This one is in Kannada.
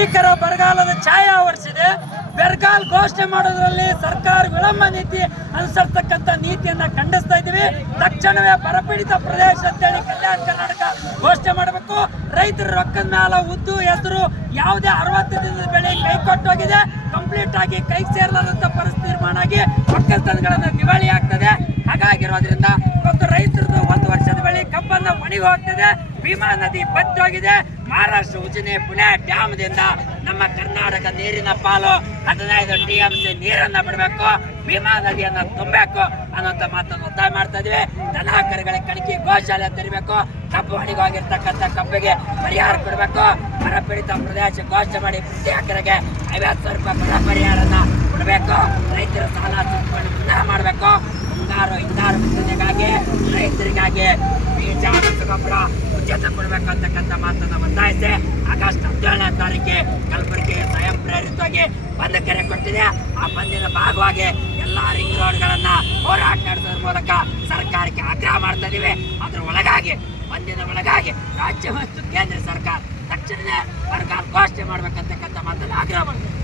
ಭೀಕರ ಬರಗಾಲದ ಛಾಯೆ ಆವರಿಸಿದೆ. ಬೆರಗಾಲ್ ಘೋಷಣೆ ಮಾಡೋದ್ರಲ್ಲಿ ಸರ್ಕಾರ ವಿಳಂಬ ನೀತಿ ಅನುಸರಿಸತಕ್ಕಂಥ ನೀತಿಯನ್ನ ಖಂಡಿಸ್ತಾ ಇದ್ದೀವಿ. ತಕ್ಷಣವೇ ಬರಪೀಡಿತ ಪ್ರದೇಶ ಅಂತೇಳಿ ಕಲ್ಯಾಣ ಕರ್ನಾಟಕ ಘೋಷಣೆ ಮಾಡಬೇಕು. ರೈತರ ರೊಕ್ಕದ ಮೇಲೆ ಉದ್ದು ಹೆಸರು ಯಾವುದೇ 60 ದಿನದ ಬೆಳೆ ಕೈಕೊಟ್ಟೋಗಿದೆ. ಕಂಪ್ಲೀಟ್ ಆಗಿ ಕೈಗೆ ಸೇರಲಾದಂತ ಪರಿಸ್ಥಿತಿ ನಿರ್ಮಾಣ ಆಗಿ ಒಕ್ಕಲ್ತನಗಳನ್ನ ದಿವಾಳಿ ಆಗ್ತದೆ. ಹಾಗಾಗಿರೋದ್ರಿಂದ ಇವತ್ತು ರೈತರದ್ದು 1 ವರ್ಷದ ಬೆಳೆ ಕಬ್ಬನ್ನ ಒಣಗಿ ಹೋಗ್ತದೆ. ಭೀಮಾ ನದಿ ಬತ್ತಿ ಹೋಗಿದೆ. ಮಹಾರಾಷ್ಟ್ರ ಉಜನಿ ಪುಣೆ ಡ್ಯಾಮ್ದಿಂದ ನಮ್ಮ ಕರ್ನಾಟಕ ನೀರಿನ ಪಾಲು 15 TMC ನೀರನ್ನ ಬಿಡಬೇಕು, ಭೀಮಾ ನದಿಯನ್ನ ತುಂಬಬೇಕು ಅನ್ನೋಂಥ ಮಾತನ್ನು ಒತ್ತಾಯ ಮಾಡ್ತಾ ಇದೀವಿ. ದನ ಕರುಗಳ ಕಣಕಿ ಗೋಶಾಲೆ ತೆರಿಬೇಕು. ಕಬ್ಬು ಒಣಗೋಗಿರ್ತಕ್ಕಂಥ ಕಬ್ಬಿಗೆ ಪರಿಹಾರ ಕೊಡಬೇಕು. ಬರಪೀಡಿತ ಪ್ರದೇಶ ಘೋಷಣೆ ಮಾಡಿ ಪ್ರತಿ ಎಕರೆಗೆ 50,000 ರೂಪಾಯಿ ಬರ ಪರಿಹಾರನ ಕೊಡಬೇಕು. ರೈತರ ಸಾಲ ಸುತ್ತಕೊಂಡು ಪುನಃ ಮಾಡಬೇಕು. ಮುಂಗಾರು ಹಿಂಗಾರು ಬಿತ್ತನೆಗಾಗಿ ರೈತರಿಗಾಗಿ ಬೀಜ ಮತ್ತು ಗೊಬ್ಬರ ಉಚಿತ ಕೊಡಬೇಕು ಅಂತಕ್ಕಂಥ ಮಾತನ್ನು ಒತ್ತಾಯಿಸಿ ಆಗಸ್ಟ್ 17ನೇ ತಾರೀಕಿಗೆ ಕಲಬುರಗಿ ಸ್ವಯಂ ಪ್ರೇರಿತವಾಗಿ ಬಂದ್ ಕರೆ ಕೊಟ್ಟಿದೆ. ಆ ಬಂದಿನ ಭಾಗವಾಗಿ ಎಲ್ಲಾ ರಿಂಗ್ ರೋಡ್ಗಳನ್ನ ಹೋರಾಟ ನಡೆಸೋದ್ರ ಮೂಲಕ ಸರ್ಕಾರಕ್ಕೆ ಆಗ್ರಹ ಮಾಡ್ತಾ ಇದೀವಿ. ಅದ್ರ ಒಳಗಾಗಿ ಬಂದಿನ ಒಳಗಾಗಿ ರಾಜ್ಯ ಮತ್ತು ಕೇಂದ್ರ ಸರ್ಕಾರ ತಕ್ಷಣವೇ ಬರಗಾಲ ಘೋಷಣೆ ಮಾಡ್ಬೇಕಂತಕ್ಕಂಥ ಮಾತನ್ನು ಆಗ್ರಹ ಮಾಡ್ತೀವಿ.